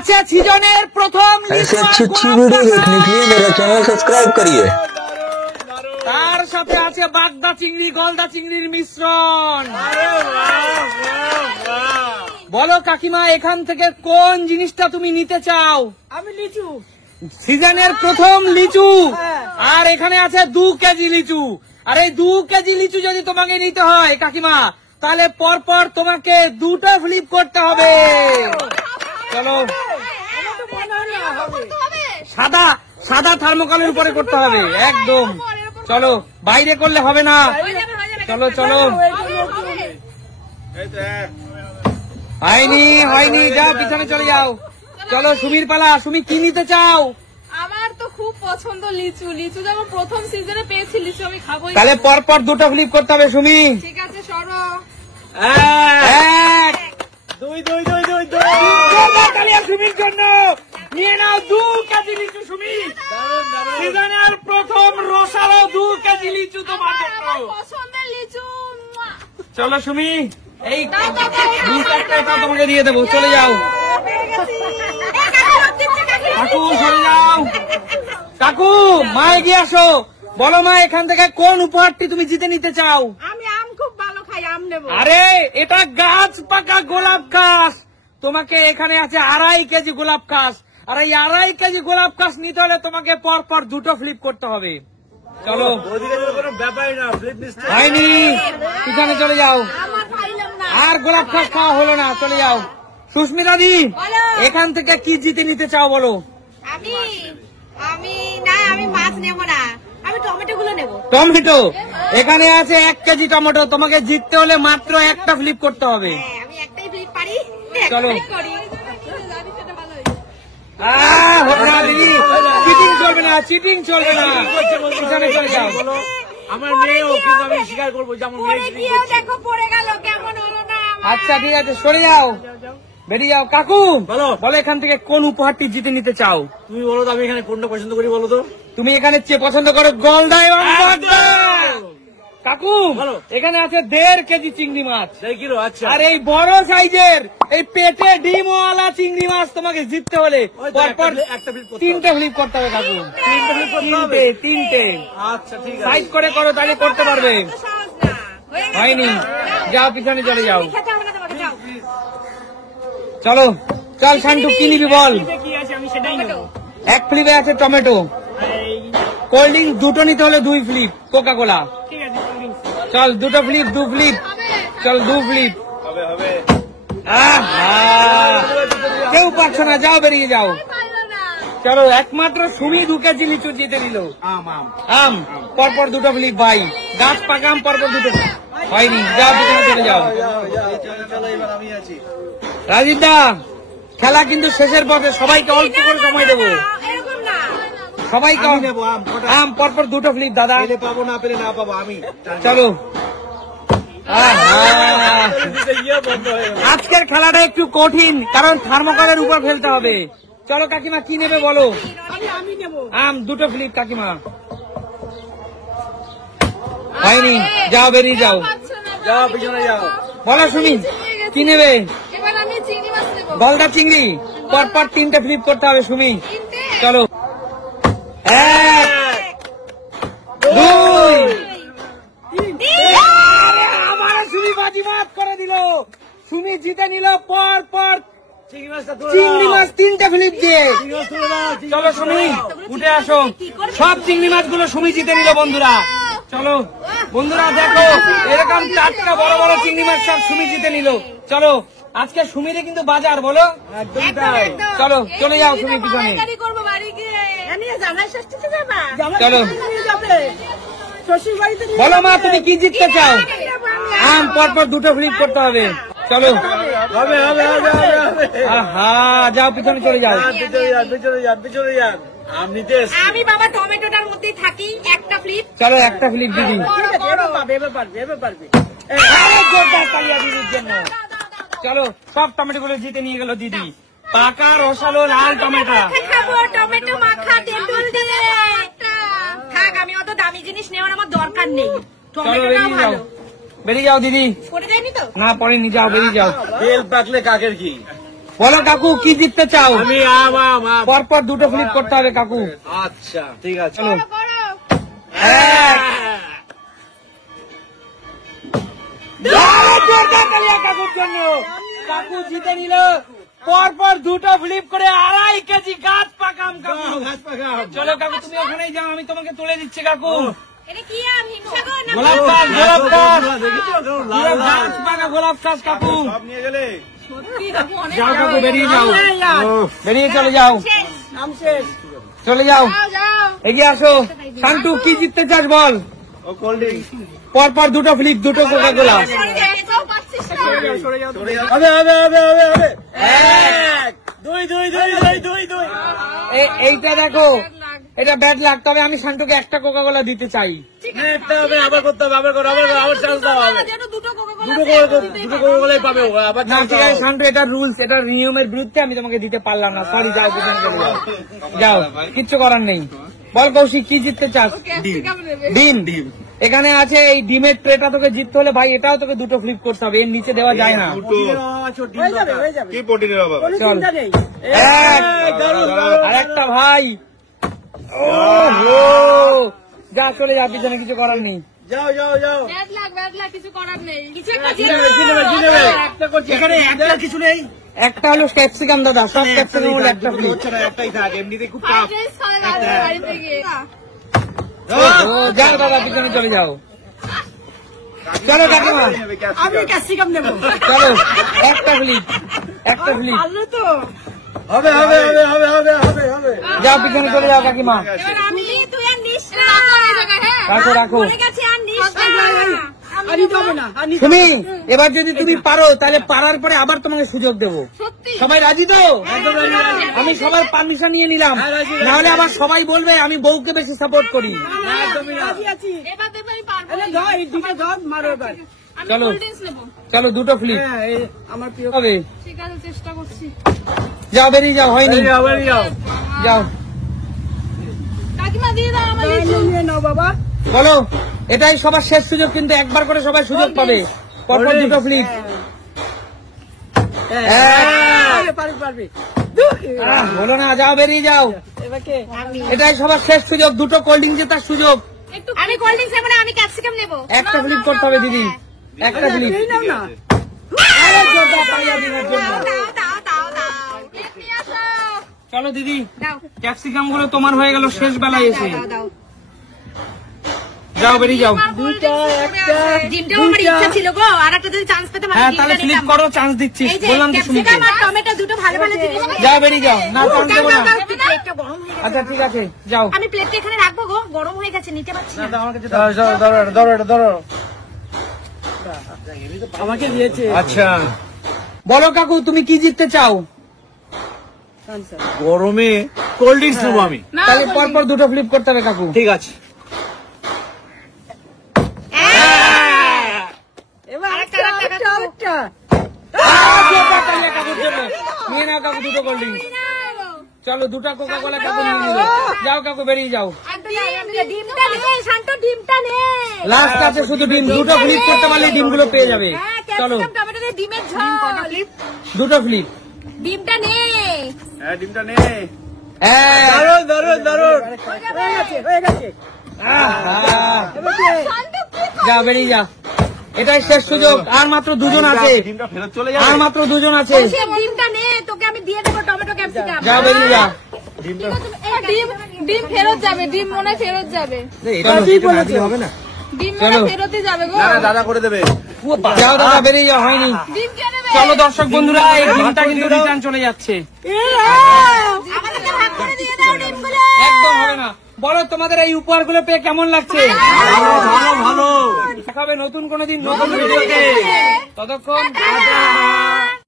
আছে सीजনের প্রথম ऐसे अच्छी अच्छी वीडियो देखने के लिए मेरा चैनल सब्सक्राइब करिए। তার সাথে আছে বাগদা চিংড়ি গলদা চিংড়ির মিশ্রণ। বলো কাকিমা এখান থেকে কোন জিনিসটা তুমি নিতে চাও? আমি লিচু। সিজনের প্রথম লিচু, আর এখানে আছে 2 কেজি লিচু। আর এই 2 কেজি লিচু যদি তোমাকে নিতে হয় কাকিমা, তাহলে পরপর তোমাকে 2টা ফ্লিপ করতে হবে। চলো, সাদা সাদা থার্মোকলের উপরে করতে হবে একদম। চলো, বাইরে করলে হবে না। চলো চলো, হয়নি হয়নি, যাও পিছনে চলে যাও। চলো সুমির পালা। সুমি কি নিতে চাও? আমার তো খুব পছন্দ লিচু। লিচু যখন প্রথম সিজনে পেয়েছি, লিচু আমি খাবোই। তাহলে পরপর 2টা ফ্লিপ করতে হবে সুমি। ঠিক আছে, সরো। 1 2 2 2 2 2 সুমির জন্য নিয়ে নাও 2 কেজি লিচু সুমি। সিজনের প্রথম রসালো 2 কেজি লিচু তোমার জন্য। পছন্দের লিচু। চলো সুমি, এই 2-4টা তোমাকে দিয়ে দেবো। চলে যাও কাকু, চলে যাও কাকু। মা এগিয়ে আসো। বলো মা, এখান থেকে কোন উপহারটি তুমি জিতে নিতে চাও? আমি আম খুব ভালো খাই, আম নেব। আরে এটা গাছ পাকা গোলাপ ঘাস। তোমাকে এখানে আছে 2.5 কেজি গোলাপ ঘাস। আর এই 2.5 কেজি গোলাপ ঘাস নিতে হলে তোমাকে পরপর 2টো ফ্লিপ করতে হবে। চলো, হয়নি, পিছনে চলে যাও। আর গোলাপ ঘাস খাওয়া হলো না, চলে যাও। সুস্মিতা দি, এখান থেকে কি জিতে নিতে চাও বলো? আমি আমি মাছ নেব না, আমি টমেটো গুলো নেব। টমেটো এখানে আছে 1 কেজি টমেটো। তোমাকে জিততে হলে মাত্র 1টা ফ্লিপ করতে হবে। আমি একটাই ফ্লিপ পারি। চলো। হবে না দিদি, চিটিং চলবে না, চিটিং চলবে না। পিছনে চলে যাও। আমার মেয়েও, কিন্তু আমি স্বীকার করবো যে আমার মেয়ে দেখো পড়ে গেল, কেমন হলো না? আচ্ছা ঠিক আছে, সরে যাও, বেরিয়ে যাও। কাকু বলো। বলো এখান থেকে কোন উপহারটি জিতে নিতে চাও? তুমি বলো তো, আমি এখানে কোনটা পছন্দ করি বলো তো? তুমি এখানে চেয়ে পছন্দ করো গলদা এবং বাগদা। কাকু বলো। এখানে আছে 1.5 কেজি চিংড়ি মাছ। 1.5 কিলো। আচ্ছা, আর এই বড় সাইজের এই পেটে ডিমওয়ালা চিংড়ি মাছ তোমাকে জিততে হলে পরপর 3টে ফ্লিপ করতে হবে কাকু। 3টে ফ্লিপ করতে হবে। 3টে। আচ্ছা ঠিক আছে, সাইজ করে করো, তাহলে করতে পারবে। সহজ না, হয়নি, যাও পিছনে চলে যাও। খেতে হবে না তোমাকে, যাও। চলো চল শান্টু, কি নিবি বল? কি আছে আমি সেটাই নেব। 1 ফ্লিপে আছে টমেটো। কোল্ড ড্রিঙ্ক 2টো নিতে হলে 2 ফ্লিপ কোকা কোলা। ঠিক আছে, চল 2টো ফ্লিপ, 2 ফ্লিপ। চল 2 ফ্লিপ। হবে হবে। কেউ পারছো না, যাও বেরিয়ে যাও। চলো, একমাত্র সুমি 2 কেজি লিচু জিতে নিল। আম আম আম পরপর 2টো ফ্লিপ ভাই। গাছ পাকা আম পরপর 2টো। হয়নি, যাও পিছনে চলে যাও। চলো, এবার আমি আছি। রাজীব দা, খেলা কিন্তু শেষের পথে। সবাইকে অল্প করে সময় দেবো। এরকম না, সবাইকে আমি নেবো আম। কটা? আম পরপর 2টো ফ্লিপ দাদা। পেলে পাবো, না পেলে না পাবো আমি। চলো। ইয়ে বন্ধ হয়ে গেল। আজকের খেলাটা একটু কঠিন, কারণ থার্মোকলের উপর ফেলতে হবে। চলো কাকিমা, কি নেবে বলো? আমি নেব। আম 2টো ফ্লিপ কাকিমা। হয়নি, যাও বেরিয়ে যাও। যাও পিছনে যাও। বলো সুমি, কি নেবে? এবার আমি চিংড়ি মাছ নেব। গলদা চিংড়ি পরপর 3টে ফ্লিপ করতে হবে সুমি। 3টে। চলো, 1 2। আমারও সুমি বাজিমাত করে দিল। সুমি জিতে নিল পরপর চিংড়ি মাছটা তুলে চিংড়ি দাও। মাছ 3টে ফ্লিপ দিয়ে। চিংড়ি মাছ তুলে দাও। চলো সুমি, উঠে আসো। সব চিংড়ি মাছগুলো সুমি জিতে নিল বন্ধুরা। চলো বন্ধুরা, দেখো এরকম 4টা বড় বড় চিংড়ি মাছ সব সুমি জিতে নিল। চলো, আজকে সুমিরে কিন্তু বাজার, বলো। একদমই তাই। চলো চলে যাও সুমি পিছনে। গাড়ি করবো বাড়ি গিয়ে। জানিয়ে জামাই ষষ্ঠীতে যাবা? চলো শ্বশুর বাড়িতে বলো মা, তুমি কি জিততে চাও? আম পরপর 2টো ফ্লিপ করতে হবে। চলো, হবে হবে হবে হবে। আহা, যাও পিছনে চলে যাও। পিছনে যান, পিছনে যান, পিছনে যান। আমি নিতে এসছি। আমি বাবা টমেটোটার মধ্যেই থাকি, একটা ফ্লিপ। চলো, একটা ফ্লিপ দিদি। আরে জোরদার তালিয়া দিদির জন্য। চলো, সব টমেটো গুলো জিতে নিয়ে গেল দিদি। পাকা রসালো লাল টমেটো। খাবো টমেটো মাখা তেঁতুল দিয়ে। থাক, আমি অত দামি জিনিস নেওয়ার আমার দরকার নেই। চলো টমেটোটাও বেরিয়ে যাও, ভালো। বেরিয়ে যাও দিদি। পড়ে যায়নি তো? না পড়েনি, যাও বেরিয়ে যাও। বেল পাকলে কাকের কি? বলো কাকু কি জিততে চাও? আমি আম। পরপর দুটো ফ্লিপ করতে হবে কাকু। আচ্ছা ঠিক আছে। চলো। কাকুর জন্য কাকু জিতে নিল পরপর দুটো ফ্লিপ করে 2.5 কেজি গাছ পাকাম কাকু। চলো কাকু তুমি ওখানেই যাও, আমি তোমাকে তুলে দিচ্ছি কাকু। এটা কি আম হিমসাগর না গোলাপ গাছ পুরো গাছ পাকা গোলাপ গাছ কাকু। সব নিয়ে গেলে সত্যি কাকু অনেক যাও কাকু বেরিয়ে যাও, ও, বেরিয়ে চলে যাও, শেষ চলে যাও, যাও এগিয়ে আসো। শান্তু কি জিততে চাস বল? ও কোল্ড ড্রিঙ্কস। পরপর দুটো ফ্লিপ দুটো কোকা কোলা। এটাও পাচ্ছিস না হবে। 1 2 2 এইটা দেখো, এটা ব্যাড লাগ, তবে আমি শান্তুকে একটা কোকা কোলা দিতে চাই। একটা হবে, আবার করতে হবে, আবার চান্স দাও। যেন দুটো কোকা-কোলা দুটো কোলাই পাবে ও, আবার না chance ঠিক আছে দাও। শান্তু, এটা রুলস, এটা নিয়মের বিরুদ্ধে আমি তোমাকে দিতে পারলাম না, সরি। যাও পিছনে চলে যাও, যাও, কিচ্ছু করার নেই। বল কৌশিক কি জিততে চাস? ডিম। এখানে আছে এই ডিমের ট্রেটা, তোকে জিততে হলে ভাই এটাও তোকে দুটো ফ্লিপ করতে হবে, এর নিচে দেওয়া যায় না। কি প্রোটিনের অভাব? চল আর একটা ভাই, যা চলে যা পিছনে, কিছু করার নেই। যাও। ব্যাড লাগ কিছু করার নেই। কিছু একটা কি নেবে? এখানে একটা কিছু নেই। একটা হলো ক্যাপসিকাম দাদা, সব ক্যাপসিকাম হলো একটা ফ্লিপ। হচ্ছে না, একটাই থাক, এমনিতে খুব টাফ। বাড়ি থেকে যাও দাদা পিছনে চলে যাও। চলো কাকিমা, আমি ক্যাপসিকাম নেব। চলো একটা ফ্লিপ। ভালো তো। হবে। যাও পিছনে চলে যাও কাকিমা। এবার আমি তুই আর নিস না। রাখো। বলে গেছি আর নিস না। আমি দেবো না। তুমি এবার যদি তুমি পারো তাহলে পারার পরে আবার তোমাকে সুযোগ দেবো। সত্যি সবাই রাজি তো? আমি সবার পারমিশন নিয়ে নিলাম, নাহলে আবার সবাই বলবে আমি বউকে বেশি সাপোর্ট করি। এবার দেখবে আমি পারবো। আমি চলো। কোল্ড ড্রিঙ্কস নেব। চলো দুটো ফ্লিপ হবে। ঠিক আছে চেষ্টা করছি। যাও বেরিয়ে যাও, হয়নি, যাও। কাকিমা দিয়ে দাও আমার লিচু। বলো এটাই সবার শেষ সুযোগ, কিন্তু একবার করে সবাই সুযোগ পাবে। পরপর দুটো ফ্লিপ। বলো না, যাও বেরিয়ে যাও। এটাই সবার শেষ সুযোগ, দুটো কোল্ড ড্রিঙ্ক জেতার সুযোগ। আমি কোল্ড ড্রিঙ্কস নেব না, আমি ক্যাপসিকাম নেব। একটা ফ্লিপ করতে হবে দিদি, একটা ফ্লিপ। দাও। প্লেট নিয়ে আসো। চলো দিদি, দাও ক্যাপসিকাম গুলো তোমার হয়ে গেল শেষ বেলায় এসে। দাও। যাও বেরিয়ে যাও। ডিমটাও আমার ইচ্ছা ছিল গো, আর একটা যদি চান্স পেতাম আমি হ্যাঁ ডিমটা তাহলে ফ্লিপ নিতাম। করো, চান্স দিচ্ছি, এই যে বললাম তো শুনি। ক্যাপসিকাম আর টমেটো দুটো ভালো জিনিস। যাও বেরিয়ে যাও, না চান্স দেবো না। প্লেটটা গরম হয়ে গেছে। আচ্ছা ঠিক আছে, যাও। আমি প্লেটটা এখানে রাখবো গো, গরম হয়ে গেছে, নিতে পারছি না। আমাকে দিয়েছে। আচ্ছা, বলো কাকু তুমি কি জিততে চাও? গরমে কোল্ড ড্রিঙ্কস নেবো আমি। তাহলে পরপর দুটো ফ্লিপ করতে হবে কাকু। ঠিক আছে। নিয়ে নাও কাকু দুটো কোল্ড ড্রিঙ্ক। চলো দুটো কোকা কোলা কাকু নিয়ে নিল। যাও কাকু বেরিয়ে যাও। ডিমটা নে, শান্ত ডিমটা নে। লাস্ট আছে শুধু ডিম, দুটো ফ্লিপ করতে পারলে ডিমগুলো পেয়ে যাবে। চলো ক্যাপসিকাম টমেটো দিয়ে ডিমের ঝোল। দুটো ফ্লিপ। ডিমটা নে। হ্যাঁ, ডিমটা নে। হ্যাঁ। দারুন। শান্ত কি যাও বেরিয়ে যা, এটাই শেষ সুযোগ, আর মাত্র দুজন আছে, ডিমটা ফেরত চলে আর যাবে। মাত্র দুজন আছে। করছিস? ডিমটা নে, তোকে আমি দিয়ে দেবো টমেটো ক্যাপসিকাম। যাও বেরিয়ে যা। ডিম ফেরত যাবে, ডিম মনে ফেরত যাবে, হবে না, ডিম চলো। মনে ফেরতই যাবে গো। না, দাদা করে দেবে। যাও দাদা বেরিয়ে যাও, হয়নি। ডিম কে নেবে? চলো দর্শক বন্ধুরা, এই ডিমটা কিন্তু রিটার্ন চলে যাচ্ছে। আমাদেরকে ভাগ করে দিয়ে দাও ডিমগুলো। একদম হবে না। বলো তোমাদের এই উপহার গুলো পেয়ে কেমন লাগছে? ভালো। দেখাবে নতুন কোনো দিন নতুন ভিডিওতে। ততক্ষণ